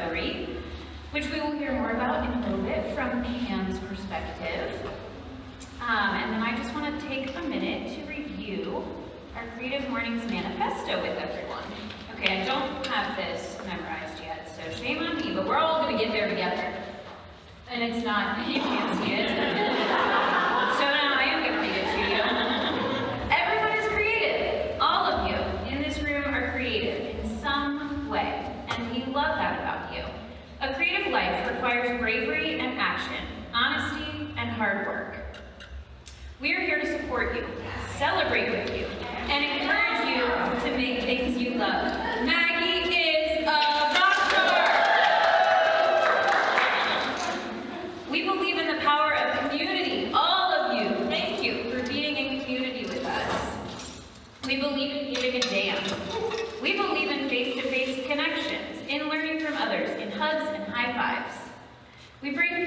discovery, which we will hear more about in a little bit from Pam's perspective. And then I just want to take a minute to review our Creative Mornings manifesto with everyone. Okay, I don't have this memorized yet, so shame on me, but we're all going to get there together. And it's not, you can't see it. So now I am going to read it to you. Everyone is creative. All of you in this room are creative in some way, and we love that about you. A creative life requires bravery and action, honesty and hard work. We are here to support you, celebrate with you, and encourage you to make things you love. Maggie is a rock star! We believe in the power of community, all of you. Thank you for being in community with us. We believe in giving a damn. We believe in face-to-face connections, in learning from others, in hugs and high fives. We bring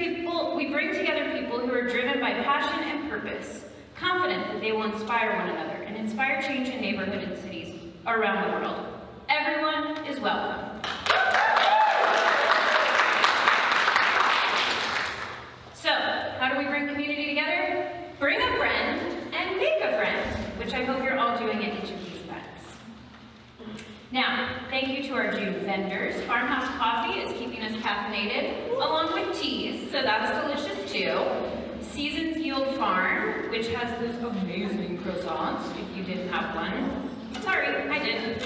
together people who are driven by passion and purpose, confident that they will inspire one another and inspire change in neighborhoods and cities around the world. Everyone is welcome. So, how do we bring community together? Bring a friend and make a friend, which I hope you're all doing at each of these events. Now, thank you to our June vendors. Farmhouse Coffee is keeping us caffeinated, along with teas, so that's delicious too. Seasons Yield Farm, which has those amazing croissants, if you didn't have one. Sorry, I didn't.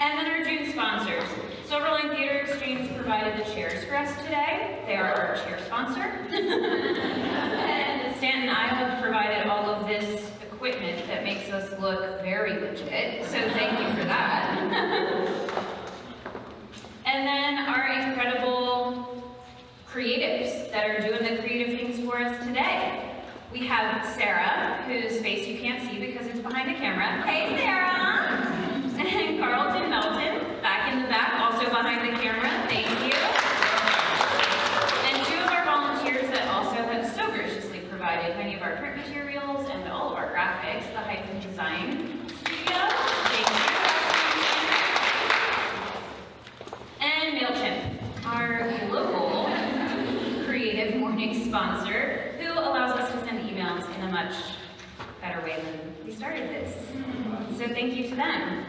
And then our June sponsors. Silverline Theater Exchange provided the chairs for us today. They are our chair sponsor. And Stanton Iowa provided all of this equipment that makes us look very legit, so thank you for that. And then our incredible creatives that are doing the creative things for us today. We have Sarah, whose face you can't see because it's behind the camera. Hey, Sarah! And Carlton Melton, back in the back, also behind the camera. Thank you. And two of our volunteers that also have so graciously provided many of our print materials and all of our graphics, the Hyphen Design Studio. Thank you. And MailChimp, our local Creative Mornings sponsor, who allows us to send emails in a much better way than we started this. So thank you to them.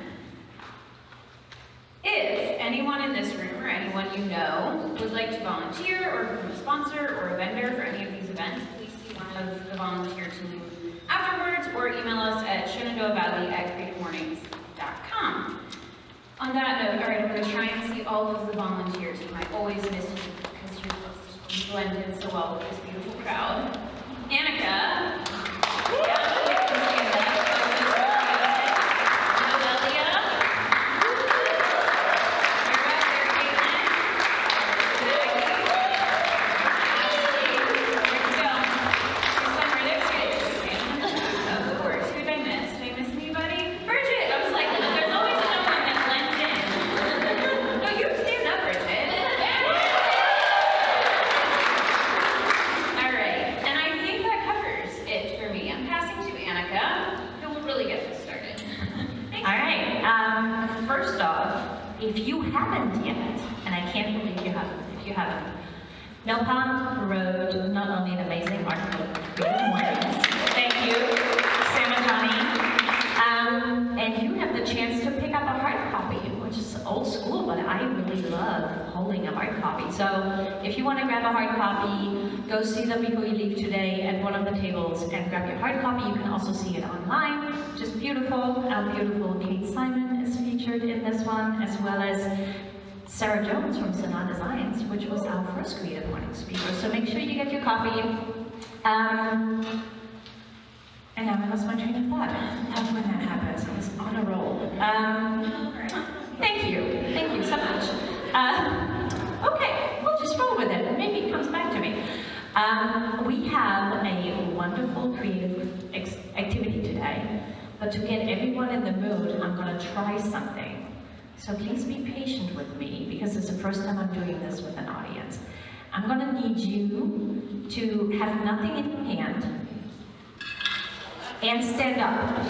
If anyone in this room or anyone you know would like to volunteer or become a sponsor or a vendor for any of these events, please see one of the volunteer team afterwards or email us at shenandoahvalley@creativemornings.com. On that note, all right, I'm going to try and see all of the volunteer team. I always miss you because you blend in so well with this beautiful crowd. Annika. Millpond wrote not only an amazing article for Creative Mornings, thank you, Sam and Johnny, and you have the chance to pick up a hard copy, which is old school, but I really love holding a hard copy. So if you want to grab a hard copy, go see them before you leave today at one of the tables and grab your hard copy. You can also see it online, just beautiful. Our beautiful Kate Simon is featured in this one, as well as Sarah Jones from Shenandoah Designs, which was our first Creative Morning speaker. So make sure you get your copy. And now I lost my train of thought. That's when that happens. I was on a roll. Thank you so much. Okay, we'll just roll with it. Maybe it comes back to me. We have a wonderful creative activity today, but to get everyone in the mood, I'm going to try something. So please be patient with me, because it's the first time I'm doing this with an audience. I'm going to need you to have nothing in your hand and stand up.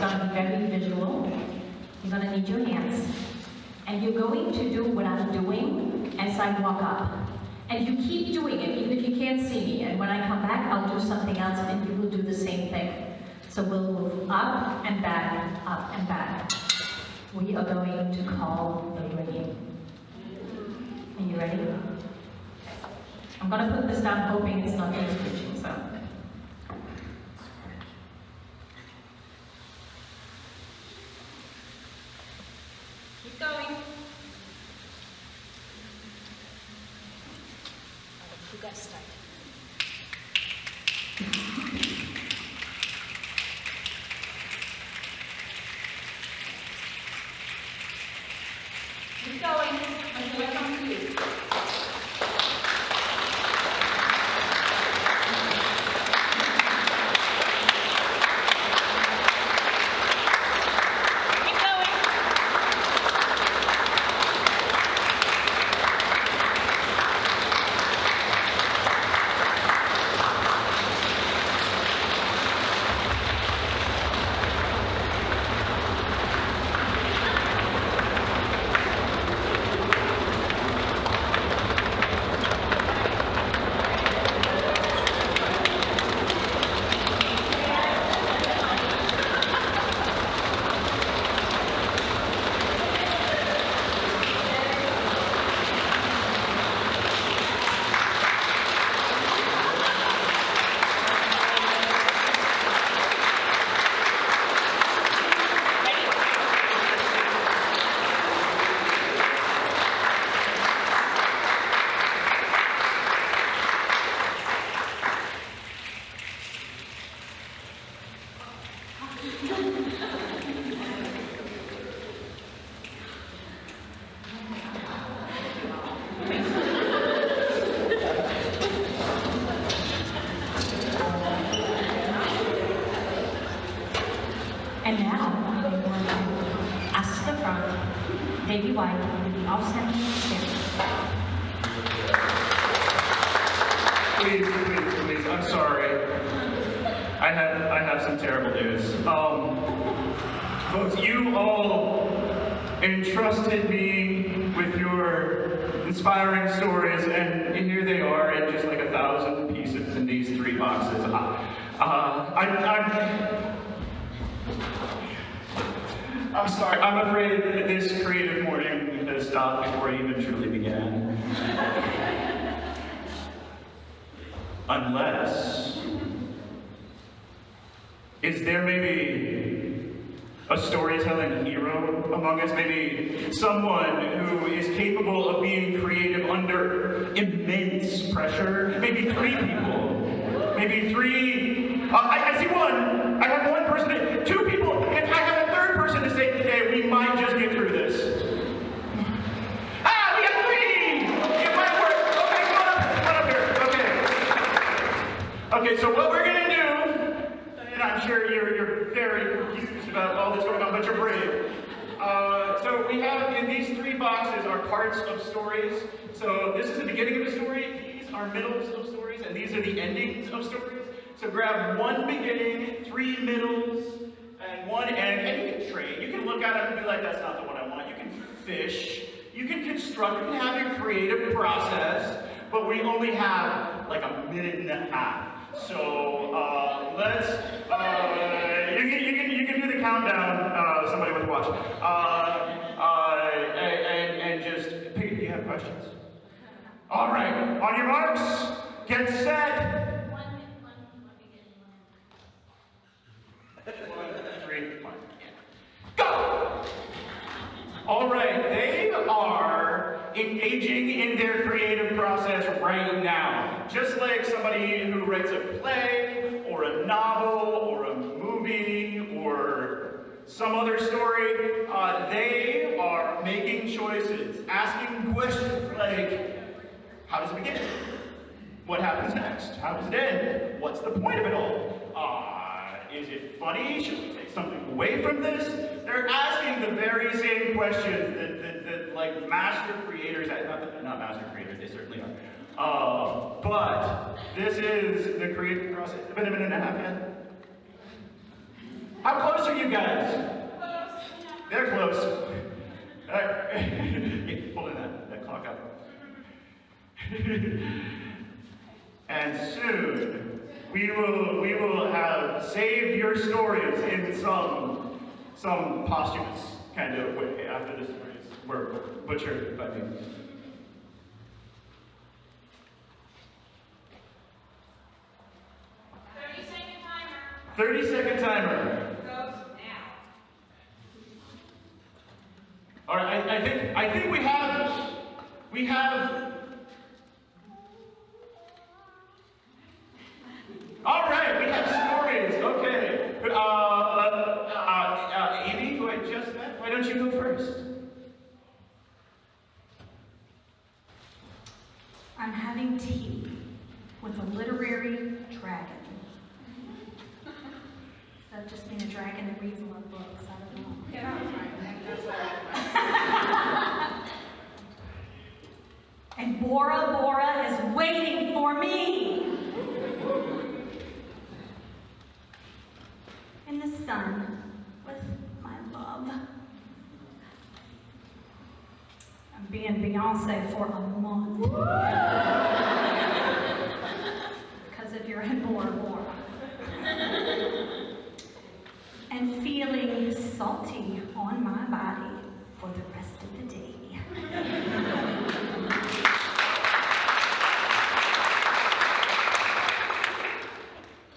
going to be very visual. You're going to need your hands. And you're going to do what I'm doing as I walk up. And you keep doing it, even if you can't see me. And when I come back, I'll do something else, and you will do the same thing. So we'll move up and back, up and back. We are going to call the rain. Are you ready? I'm going to put this down hoping it's not just preaching, so. Keep going. You guys start. Keep going until I come to you. And now, I'm going to ask the front, Davey White, with the offset stairs. Please, I'm sorry. I have some terrible news. Folks, you all entrusted me with your inspiring stories, and here they are in just like 1,000 pieces in these 3 boxes. I'm sorry. I'm afraid that this creative morning has stopped before it even truly began. Unless, is there maybe a storytelling hero among us? Maybe someone who is capable of being creative under immense pressure? Maybe 3 people. Maybe 3. I see one. I have one person. 2 people. If I have a 3rd person to say today, we might just get through this. We have 3. It might work. Okay, come on up here. Okay, so what we're gonna do, and I'm sure you're very confused about all this going on, but you're brave. So we have in these 3 boxes are parts of stories. So this is the beginning of a story, these are middles of stories, and these are the endings of stories. So grab 1 beginning, 3 middles, and 1 end, and you can trade. You can look at it and be like, that's not the one I want. You can fish, you can construct, you can have your creative process, but we only have like 1.5 minutes. So let's, you can do the countdown, somebody with a watch, and just pick. Do you have questions? All right, on your marks, get set. 1, 3, 1, go! All right, they are engaging in their creative process right now. Just like somebody who writes a play, or a novel, or a movie, or some other story, they are making choices, asking questions like, how does it begin? What happens next? How does it end? What's the point of it all? Is it funny? Should we take something away from this? They're asking the very same questions that like master creators, not master creators, they certainly are. But this is the creative process. It's been 1.5 minutes yet? How close are you guys? They're close. Pulling that clock up. And soon we will have saved your stories in some posthumous kind of way after this were butchered by me. 30-second timer. Goes now. All right, I think we have. All right, we have stories. Okay. Amy, who I just met, why don't you go first? I'm having tea with a literary dragon. Does that just mean a dragon that reads a lot of books? I don't know. Yeah, that's right. And Bora Bora is waiting for me. In the sun with my love. I'm being Beyonce for a month. Because if you're in Bora Bora. And feeling salty on my body for the rest of the day.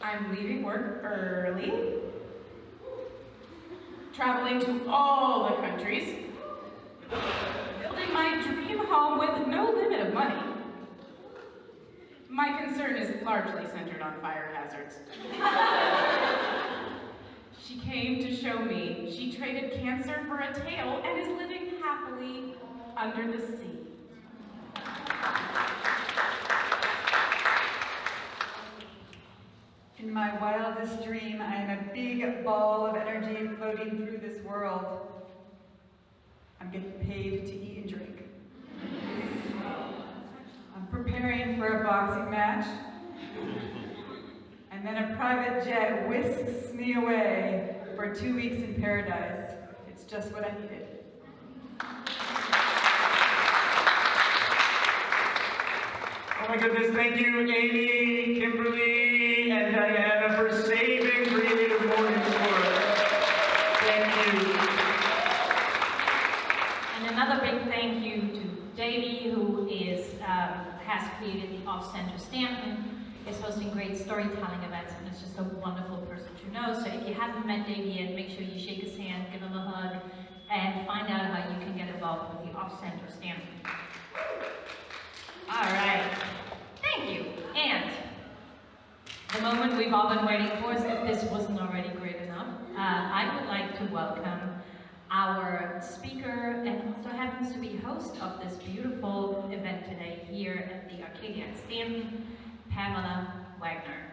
I'm leaving work early, traveling to all the countries, building my dream home with no limit of money. My concern is largely centered on fire hazards. She came to show me she traded cancer for a tail and is living happily under the sea. In my wildest dream, I am a big ball of energy floating through this world. I'm getting paid to eat and drink. I'm preparing for a boxing match. And then a private jet whisks me away for 2 weeks in paradise. It's just what I needed. Oh my goodness, thank you, Amy, Kimberly, and Diana for saving Creative Mornings for us. Thank you. And another big thank you to Davey, who has created the Off-Center Stanton, is hosting great storytelling events, and is just a wonderful person to know. So if you haven't met Davey yet, make sure you shake his hand, give him a hug, and find out how you can get involved with the Off-Center Stanton. All right, thank you. And the moment we've all been waiting for, if this wasn't already great enough, I would like to welcome our speaker and also happens to be host of this beautiful event today here at the Arcadia Stanton, Pamela Wagner.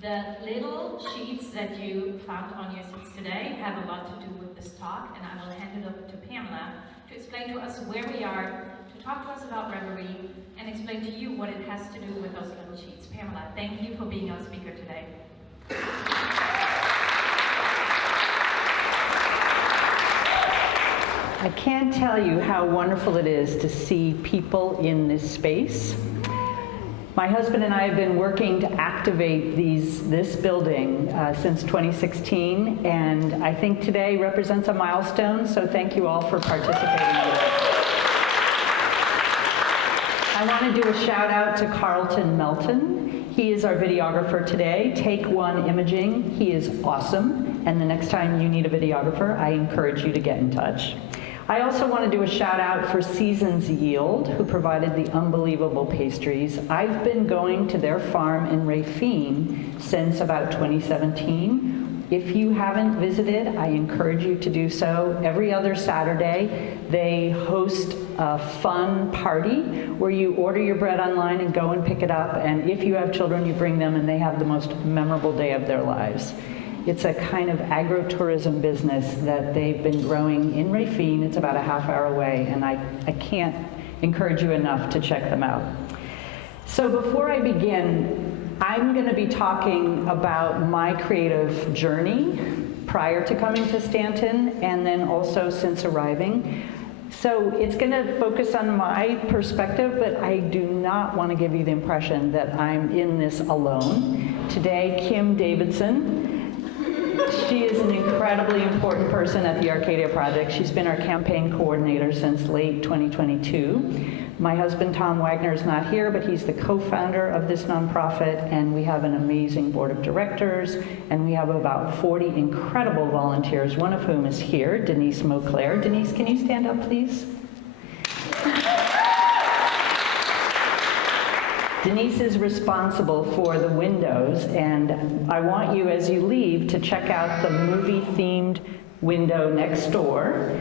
The little sheets that you found on your seats today have a lot to do with this talk, and I will hand it over to Pamela to explain to us where we are, to talk to us about Reverie, and explain to you what it has to do with those little sheets. Pamela, thank you for being our speaker today. I can't tell you how wonderful it is to see people in this space. My husband and I have been working to activate this building since 2016, and I think today represents a milestone, so thank you all for participating with us. I want to do a shout out to Carlton Melton. He is our videographer today. Take One Imaging. He is awesome, and the next time you need a videographer, I encourage you to get in touch. I also want to do a shout out for Seasons Yield, who provided the unbelievable pastries. I've been going to their farm in Rafine since about 2017. If you haven't visited, I encourage you to do so. Every other Saturday, they host a fun party where you order your bread online and go and pick it up. And if you have children, you bring them and they have the most memorable day of their lives. It's a kind of agro-tourism business that they've been growing in Rafine. It's about a half-hour away, and I can't encourage you enough to check them out. So before I begin, I'm going to be talking about my creative journey prior to coming to Stanton and then also since arriving. So it's going to focus on my perspective, but I do not want to give you the impression that I'm in this alone. Today, Kim Davidson, she is an incredibly important person at the Arcadia Project. She's been our campaign coordinator since late 2022. My husband, Tom Wagner, is not here, but he's the co-founder of this nonprofit, and we have an amazing board of directors, and we have about 40 incredible volunteers, one of whom is here, Denise Mauclair. Denise, can you stand up, please? Denise is responsible for the windows, and I want you, as you leave, to check out the movie-themed window next door.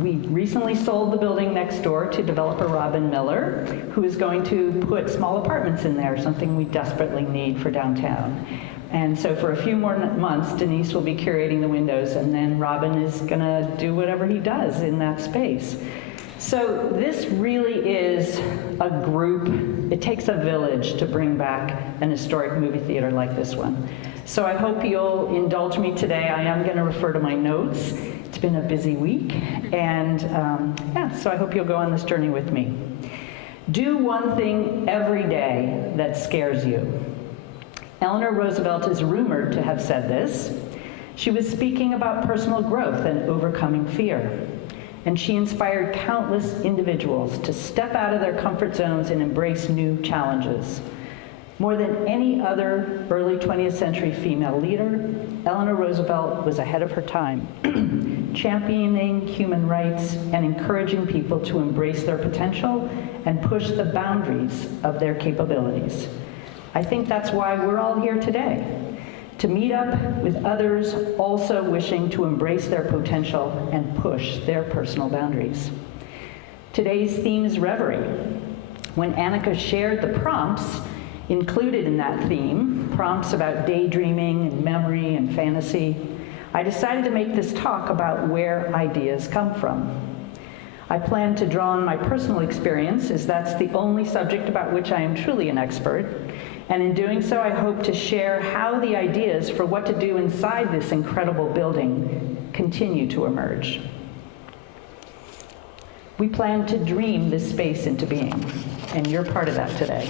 We recently sold the building next door to developer Robin Miller, who is going to put small apartments in there, something we desperately need for downtown. And so for a few more months, Denise will be curating the windows, and then Robin is gonna do whatever he does in that space. So this really is a group, it takes a village to bring back an historic movie theater like this one. So I hope you'll indulge me today. I am going to refer to my notes. It's been a busy week, and so I hope you'll go on this journey with me. Do one thing every day that scares you. Eleanor Roosevelt is rumored to have said this. She was speaking about personal growth and overcoming fear, and she inspired countless individuals to step out of their comfort zones and embrace new challenges. More than any other early 20th century female leader, Eleanor Roosevelt was ahead of her time, championing human rights and encouraging people to embrace their potential and push the boundaries of their capabilities. I think that's why we're all here today, to meet up with others also wishing to embrace their potential and push their personal boundaries. Today's theme is reverie. When Annika shared the prompts included in that theme, prompts about daydreaming and memory and fantasy, I decided to make this talk about where ideas come from. I plan to draw on my personal experience, as that's the only subject about which I am truly an expert, and in doing so I hope to share how the ideas for what to do inside this incredible building continue to emerge. We plan to dream this space into being, and you're part of that today.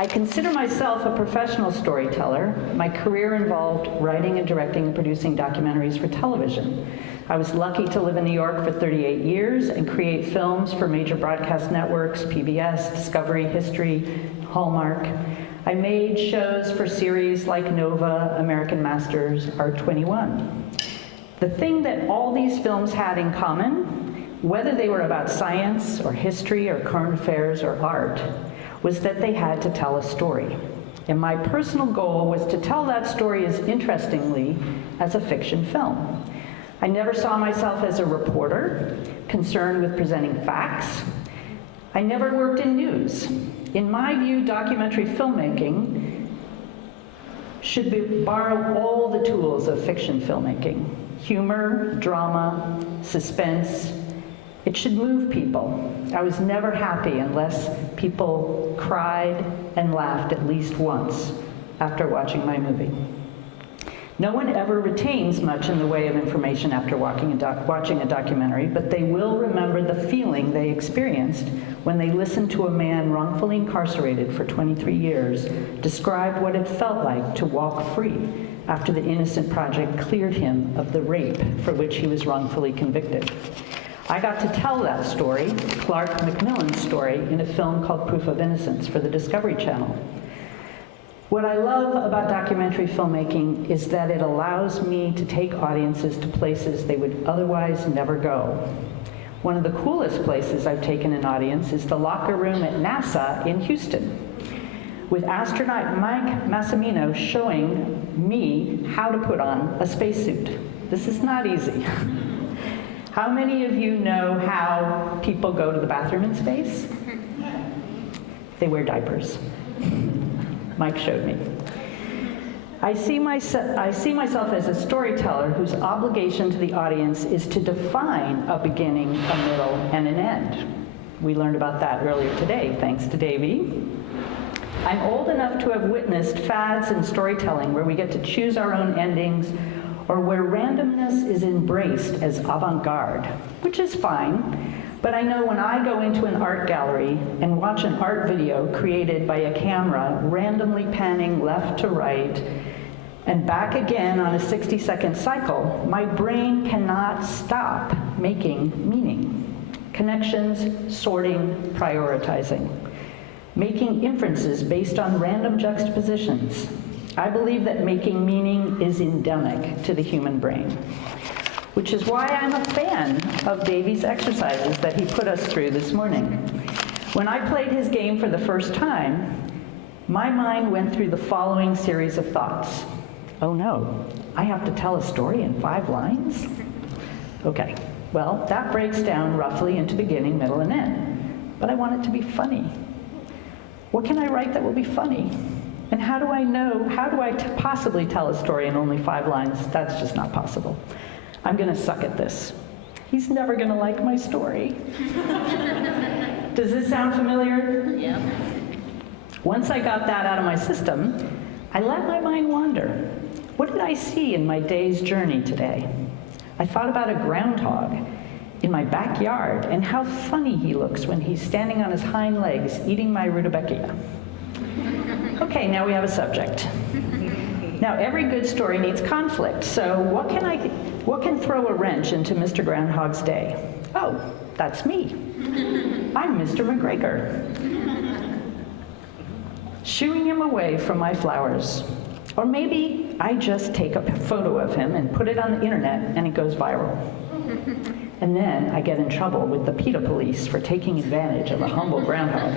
I consider myself a professional storyteller. My career involved writing and directing and producing documentaries for television. I was lucky to live in New York for 38 years and create films for major broadcast networks, PBS, Discovery, History, Hallmark. I made shows for series like Nova, American Masters, R21. The thing that all these films had in common, whether they were about science or history or current affairs or art, was that they had to tell a story. And my personal goal was to tell that story as interestingly as a fiction film. I never saw myself as a reporter, concerned with presenting facts. I never worked in news. In my view, documentary filmmaking should borrow all the tools of fiction filmmaking: humor, drama, suspense. It should move people. I was never happy unless people cried and laughed at least once after watching my movie. No one ever retains much in the way of information after watching a documentary, but they will remember the feeling they experienced when they listened to a man wrongfully incarcerated for 23 years describe what it felt like to walk free after the Innocent Project cleared him of the rape for which he was wrongfully convicted. I got to tell that story, Clark Macmillan's story, in a film called Proof of Innocence for the Discovery Channel. What I love about documentary filmmaking is that it allows me to take audiences to places they would otherwise never go. One of the coolest places I've taken an audience is the locker room at NASA in Houston, with astronaut Mike Massimino showing me how to put on a spacesuit. This is not easy. How many of you know how people go to the bathroom in space? They wear diapers. Mike showed me. I see myself as a storyteller whose obligation to the audience is to define a beginning, a middle, and an end. We learned about that earlier today, thanks to Davey. I'm old enough to have witnessed fads in storytelling where we get to choose our own endings, or where randomness is embraced as avant-garde, which is fine. But I know when I go into an art gallery and watch an art video created by a camera randomly panning left to right and back again on a 60-second cycle, my brain cannot stop making meaning. Connections, sorting, prioritizing. Making inferences based on random juxtapositions. I believe that making meaning is endemic to the human brain, which is why I'm a fan of Davy's exercises that he put us through this morning. When I played his game for the first time, my mind went through the following series of thoughts. Oh no, I have to tell a story in 5 lines? Okay, well, that breaks down roughly into beginning, middle, and end. But I want it to be funny. What can I write that will be funny? And how do I possibly tell a story in only 5 lines? That's just not possible. I'm gonna suck at this. He's never gonna like my story. Does this sound familiar? Yeah. Once I got that out of my system, I let my mind wander. What did I see in my day's journey today? I thought about a groundhog in my backyard and how funny he looks when he's standing on his hind legs eating my rutabaga. Okay, now we have a subject. Now, every good story needs conflict, so what can throw a wrench into Mr. Groundhog's day? Oh, that's me. I'm Mr. McGregor. Shooing him away from my flowers. Or maybe I just take a photo of him and put it on the internet and it goes viral. And then I get in trouble with the PETA police for taking advantage of a humble groundhog.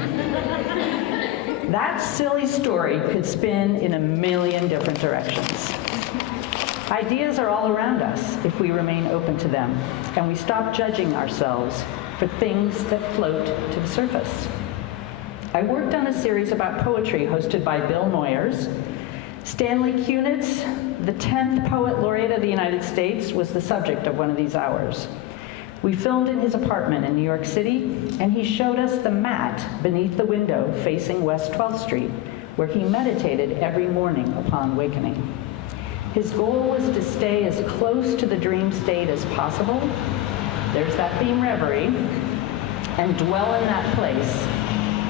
That silly story could spin in a million different directions. Ideas are all around us if we remain open to them, and we stop judging ourselves for things that float to the surface. I worked on a series about poetry hosted by Bill Moyers. Stanley Kunitz, the 10th Poet Laureate of the United States, was the subject of one of these hours. We filmed in his apartment in New York City, and he showed us the mat beneath the window facing West 12th Street, where he meditated every morning upon wakening. His goal was to stay as close to the dream state as possible, there's that theme reverie, and dwell in that place,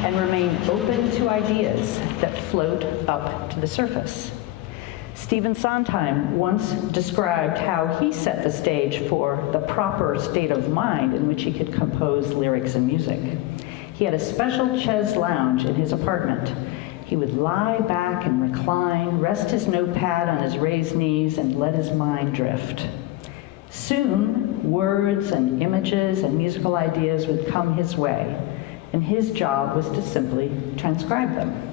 and remain open to ideas that float up to the surface. Stephen Sondheim once described how he set the stage for the proper state of mind in which he could compose lyrics and music. He had a special chaise lounge in his apartment. He would lie back and recline, rest his notepad on his raised knees, and let his mind drift. Soon, words and images and musical ideas would come his way, and his job was to simply transcribe them.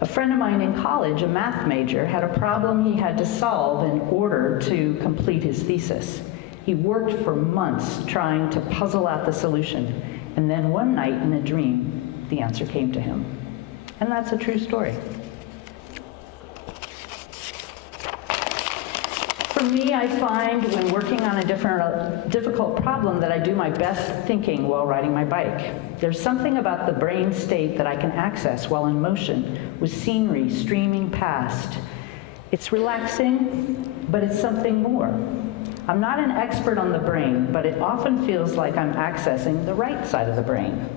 A friend of mine in college, a math major, had a problem he had to solve in order to complete his thesis. He worked for months trying to puzzle out the solution, and then one night in a dream, the answer came to him. And that's a true story. For me, I find when working on a difficult problem that I do my best thinking while riding my bike. There's something about the brain state that I can access while in motion, with scenery streaming past. It's relaxing, but it's something more. I'm not an expert on the brain, but it often feels like I'm accessing the right side of the brain.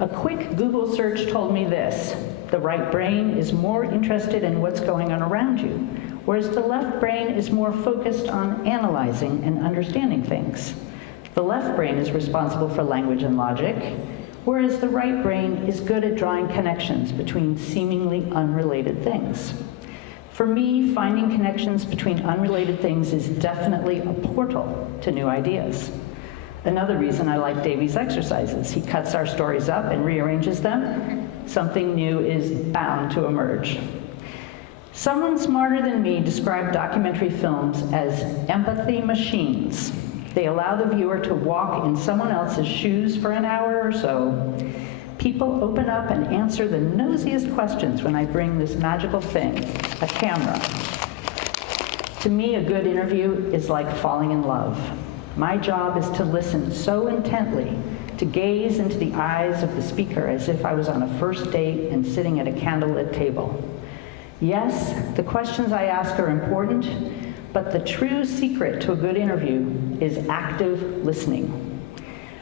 A quick Google search told me this: the right brain is more interested in what's going on around you, whereas the left brain is more focused on analyzing and understanding things. The left brain is responsible for language and logic, whereas the right brain is good at drawing connections between seemingly unrelated things. For me, finding connections between unrelated things is definitely a portal to new ideas. Another reason I like Davy's exercises: he cuts our stories up and rearranges them. Something new is bound to emerge. Someone smarter than me described documentary films as empathy machines. They allow the viewer to walk in someone else's shoes for an hour or so. People open up and answer the nosiest questions when I bring this magical thing, a camera. To me, a good interview is like falling in love. My job is to listen so intently to gaze into the eyes of the speaker as if I was on a first date and sitting at a candlelit table. Yes, the questions I ask are important, but the true secret to a good interview is active listening.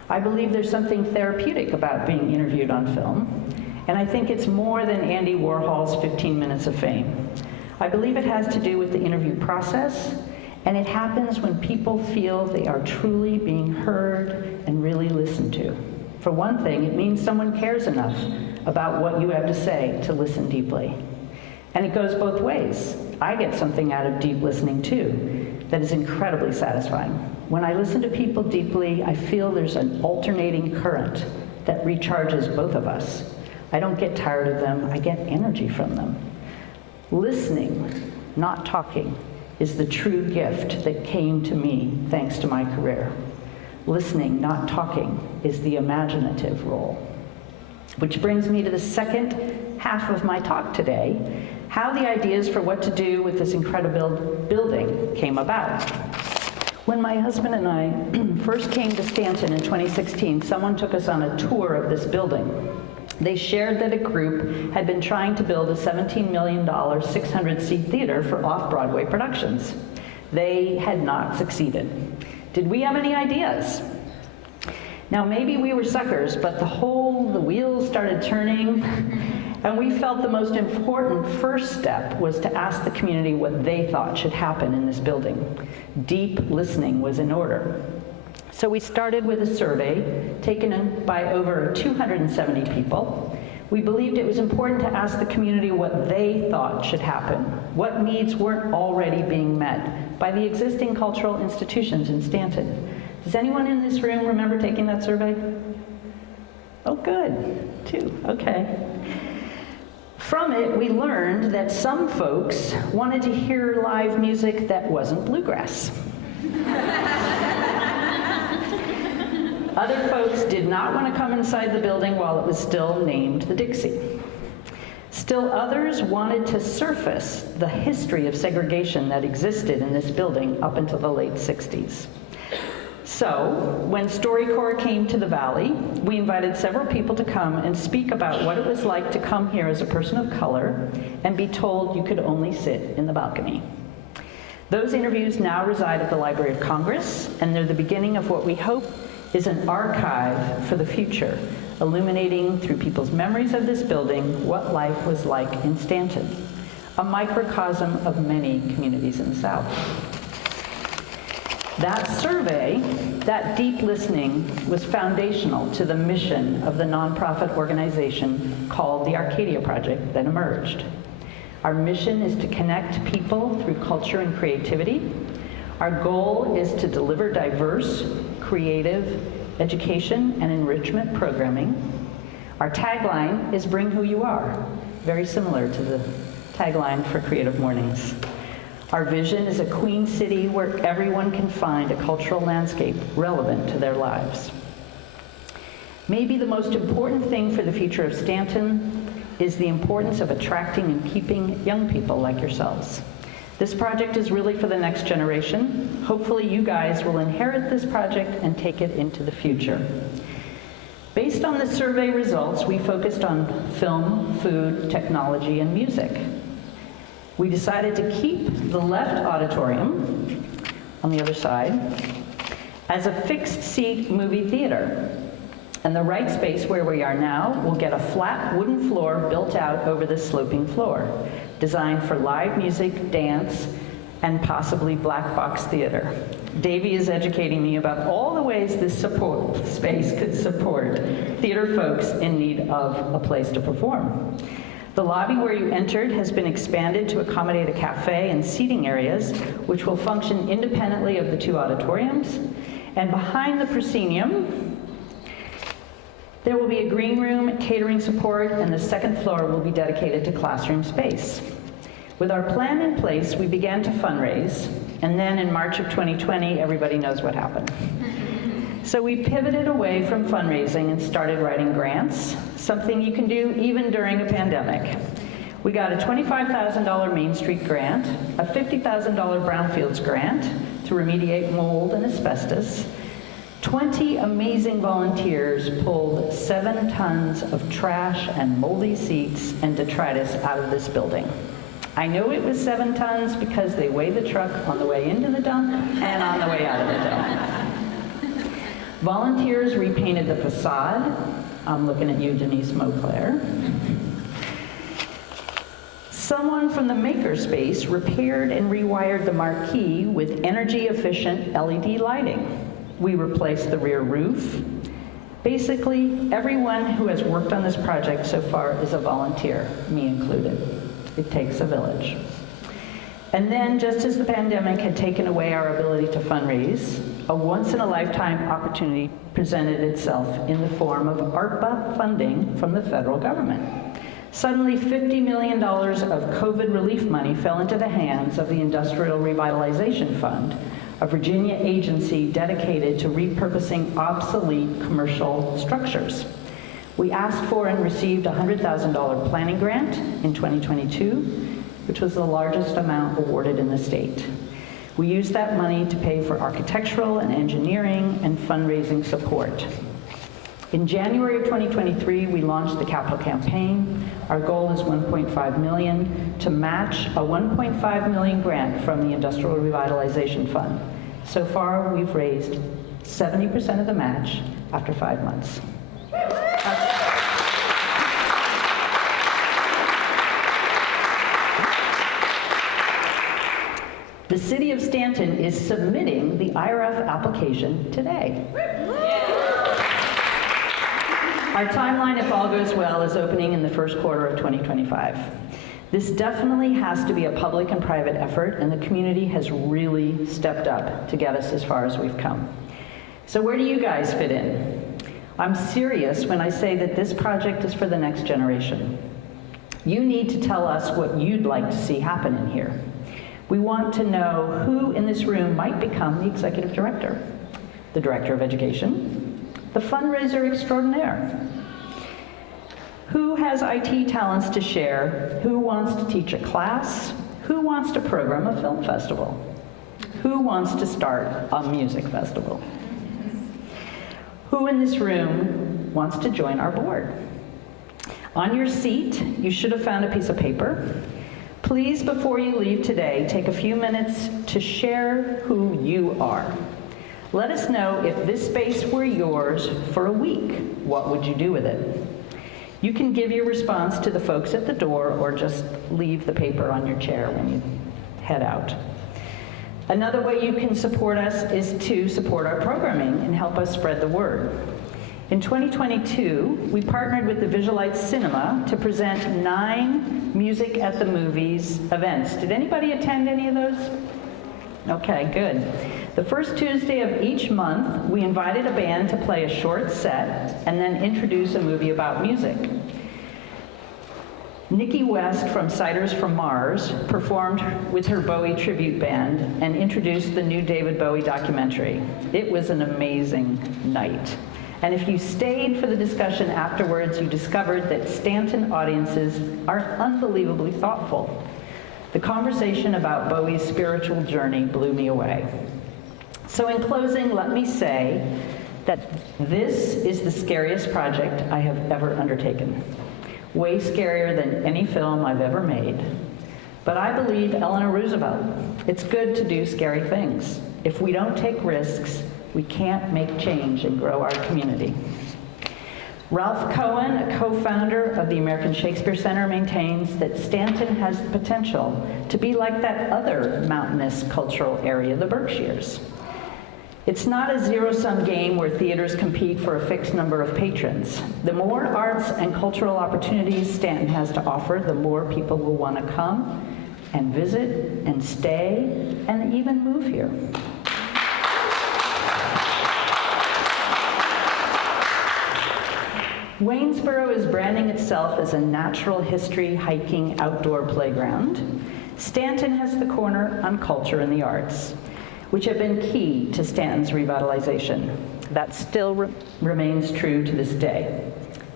I believe there's something therapeutic about being interviewed on film, and I think it's more than Andy Warhol's 15 minutes of fame. I believe it has to do with the interview process, and it happens when people feel they are truly being heard and really listened to. For one thing, it means someone cares enough about what you have to say to listen deeply. And it goes both ways. I get something out of deep listening too that is incredibly satisfying. When I listen to people deeply, I feel there's an alternating current that recharges both of us. I don't get tired of them, I get energy from them. Listening, not talking, is the true gift that came to me thanks to my career. Listening, not talking, is the imaginative role. Which brings me to the second half of my talk today, how the ideas for what to do with this incredible building came about. When my husband and I first came to Stanton in 2016, someone took us on a tour of this building. They shared that a group had been trying to build a $17 million 600-seat theater for off-Broadway productions. They had not succeeded. Did we have any ideas? Now, maybe we were suckers, but the wheels started turning, and we felt the most important first step was to ask the community what they thought should happen in this building. Deep listening was in order. So we started with a survey taken in by over 270 people. We believed it was important to ask the community what they thought should happen, what needs weren't already being met by the existing cultural institutions in Stanton. Does anyone in this room remember taking that survey? Oh, good, 2, okay. From it, we learned that some folks wanted to hear live music that wasn't bluegrass. Other folks did not want to come inside the building while it was still named the Dixie. Still others wanted to surface the history of segregation that existed in this building up until the late 60s. So, when StoryCorps came to the Valley, we invited several people to come and speak about what it was like to come here as a person of color and be told you could only sit in the balcony. Those interviews now reside at the Library of Congress, and they're the beginning of what we hope is an archive for the future, illuminating through people's memories of this building what life was like in Stanton, a microcosm of many communities in the South. That survey, that deep listening, was foundational to the mission of the nonprofit organization called the Arcadia Project that emerged. Our mission is to connect people through culture and creativity. Our goal is to deliver diverse, creative, education and enrichment programming. Our tagline is "Bring Who You Are," very similar to the tagline for Creative Mornings. Our vision is a Queen City where everyone can find a cultural landscape relevant to their lives. Maybe the most important thing for the future of Stanton is the importance of attracting and keeping young people like yourselves. This project is really for the next generation. Hopefully you guys will inherit this project and take it into the future. Based on the survey results, we focused on film, food, technology, and music. We decided to keep the left auditorium, on the other side, as a fixed-seat movie theater. And the right space where we are now will get a flat wooden floor built out over this sloping floor, designed for live music, dance, and possibly black box theater. Davey is educating me about all the ways this space could support theater folks in need of a place to perform. The lobby where you entered has been expanded to accommodate a cafe and seating areas, which will function independently of the two auditoriums. And behind the proscenium, there will be a green room, catering support, and the second floor will be dedicated to classroom space. With our plan in place, we began to fundraise, and then in March of 2020, everybody knows what happened. So we pivoted away from fundraising and started writing grants, something you can do even during a pandemic. We got a $25,000 Main Street grant, a $50,000 Brownfields grant to remediate mold and asbestos, 20 amazing volunteers pulled 7 tons of trash and moldy seats and detritus out of this building. I know it was 7 tons because they weighed the truck on the way into the dump and on the way out of the dump. Volunteers repainted the facade. I'm looking at you, Denise Mauclair. Someone from the makerspace repaired and rewired the marquee with energy-efficient LED lighting. We replaced the rear roof. Basically, everyone who has worked on this project so far is a volunteer, me included. It takes a village. And then, just as the pandemic had taken away our ability to fundraise, a once-in-a-lifetime opportunity presented itself in the form of ARPA funding from the federal government. Suddenly, $50 million of COVID relief money fell into the hands of the Industrial Revitalization Fund, a Virginia agency dedicated to repurposing obsolete commercial structures. We asked for and received a $100,000 planning grant in 2022, which was the largest amount awarded in the state. We used that money to pay for architectural and engineering and fundraising support. In January of 2023, we launched the capital campaign. Our goal is $1.5 million to match a $1.5 million grant from the Industrial Revitalization Fund. So far, we've raised 70% of the match after 5 months. The city of Stanton is submitting the IRF application today. Our timeline, if all goes well, is opening in the first quarter of 2025. This definitely has to be a public and private effort, and the community has really stepped up to get us as far as we've come. So where do you guys fit in? I'm serious when I say that this project is for the next generation. You need to tell us what you'd like to see happen in here. We want to know who in this room might become the executive director, the director of education, the fundraiser extraordinaire. Who has IT talents to share? Who wants to teach a class? Who wants to program a film festival? Who wants to start a music festival? Who in this room wants to join our board? On your seat, you should have found a piece of paper. Please, before you leave today, take a few minutes to share who you are. Let us know if this space were yours for a week. What would you do with it? You can give your response to the folks at the door or just leave the paper on your chair when you head out. Another way you can support us is to support our programming and help us spread the word. In 2022, we partnered with the Visualites Cinema to present 9 Music at the Movies events. Did anybody attend any of those? Okay, good. The first Tuesday of each month, we invited a band to play a short set and then introduce a movie about music. Nikki West from Ciders from Mars performed with her Bowie tribute band and introduced the new David Bowie documentary. It was an amazing night. And if you stayed for the discussion afterwards, you discovered that Stanton audiences are unbelievably thoughtful. The conversation about Bowie's spiritual journey blew me away. So in closing, let me say that this is the scariest project I have ever undertaken. Way scarier than any film I've ever made. But I believe Eleanor Roosevelt. It's good to do scary things. If we don't take risks, we can't make change and grow our community. Ralph Cohen, a co-founder of the American Shakespeare Center, maintains that Stanton has the potential to be like that other mountainous cultural area, the Berkshires. It's not a zero-sum game where theaters compete for a fixed number of patrons. The more arts and cultural opportunities Stanton has to offer, the more people will want to come and visit and stay and even move here. Waynesboro is branding itself as a natural history hiking outdoor playground. Stanton has the corner on culture and the arts, which have been key to Stanton's revitalization. That still remains true to this day.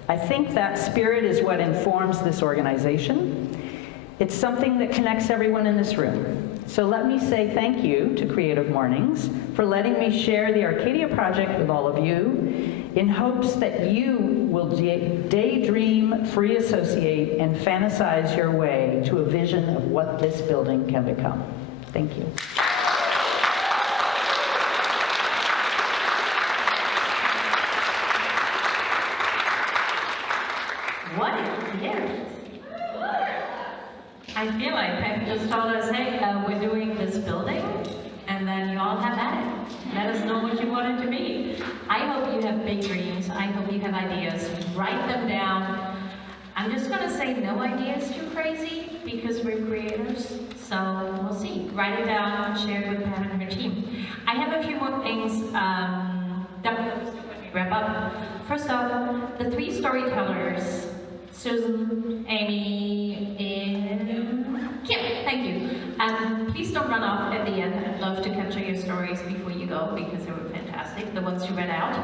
I think that spirit is what informs this organization. It's something that connects everyone in this room. So let me say thank you to Creative Mornings for letting me share the Arcadia project with all of you in hopes that you will daydream, free associate, and fantasize your way to a vision of what this building can become. Thank you. What a gift! I feel like Pam just told us, hey, we're doing this building, and then you all have at it. Let us know what you want it to be. I hope you have big dreams. I hope you have ideas. Write them down. I'm just gonna say no ideas too crazy because we're creators, so we'll see. Write it down and share it with Pam and her team. I have a few more things that we wrap up. First off, the 3 storytellers, Susan, Amy, and Kim, thank you. Please don't run off at the end. I'd love to capture your stories before you go because they were fantastic, the ones you read out.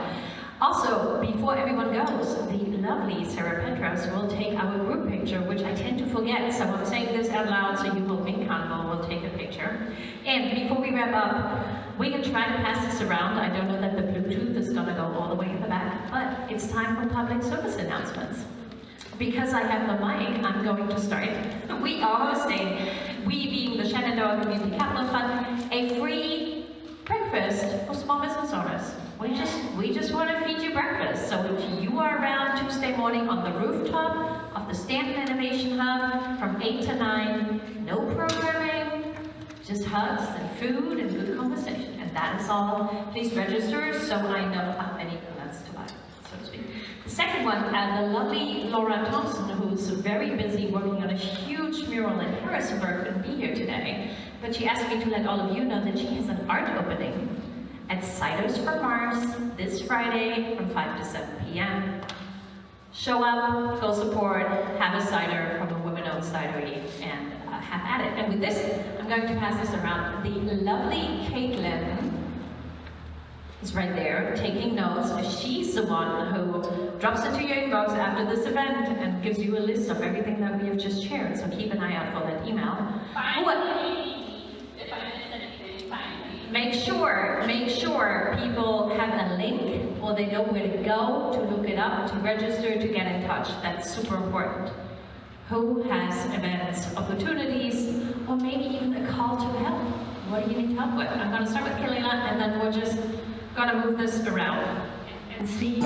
Also, before everyone goes, the lovely Sarah Petros will take our group picture, which I tend to forget, so I'm saying this out loud so you will be accountable. We'll take a picture. And before we wrap up, we can try to pass this around. I don't know that the Bluetooth is going to go all the way in the back, but it's time for public service announcements. Because I have the mic, I'm going to start. We are hosting, we being the Shenandoah Community Capital Fund, a free breakfast for small business owners. We just want to feed you breakfast. So if you are around Tuesday morning on the rooftop of the Stanton Innovation Hub from 8 to 9, no programming, just hugs and food and good conversation. And that is all. Please register so I know how many donuts to buy, so to speak. The second one, the lovely Laura Thompson, who's very busy working on a huge mural in Harrisonburg, couldn't be here today, but she asked me to let all of you know that she has an art opening at Ciders for Mars this Friday from 5 to 7 p.m. Show up, go support, have a cider from a women-owned cidery, and have at it. And with this, I'm going to pass this around. The lovely Caitlin is right there taking notes. She's the one who drops into your inbox after this event and gives you a list of everything that we have just shared. So keep an eye out for that email. Make sure people have a link or they know where to go to look it up, to register, to get in touch. That's super important. Who has events, opportunities, or maybe even a call to help? What do you need help with? I'm going to start with Kalila, and then we're just going to move this around and see.